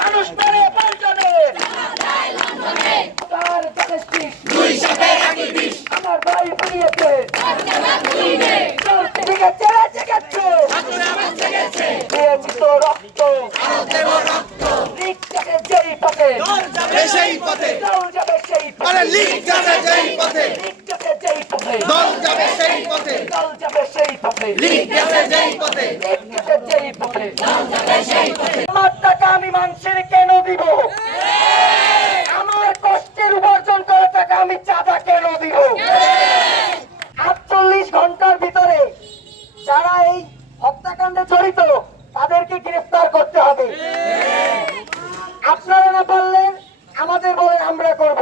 মানুষ মেরে পল্টনে তার আছে ঠিক আছে তো রক্ত। যেই পথে। সেই পথে। যাবে সেই পথে। যাবে যেই দল যাবে সেই আমি মানুষের কেন দিব? আমার কষ্টের উপার্জন করা টাকা আমি চাঁদা কেন দিব? আটচল্লিশ ঘণ্টার ভিতরে যারা এই হত্যাকাণ্ডে জড়িত, তাদেরকে গ্রেফতার করতে হবে। আপনারা না পারলে আমাদের বলে আমরা করব।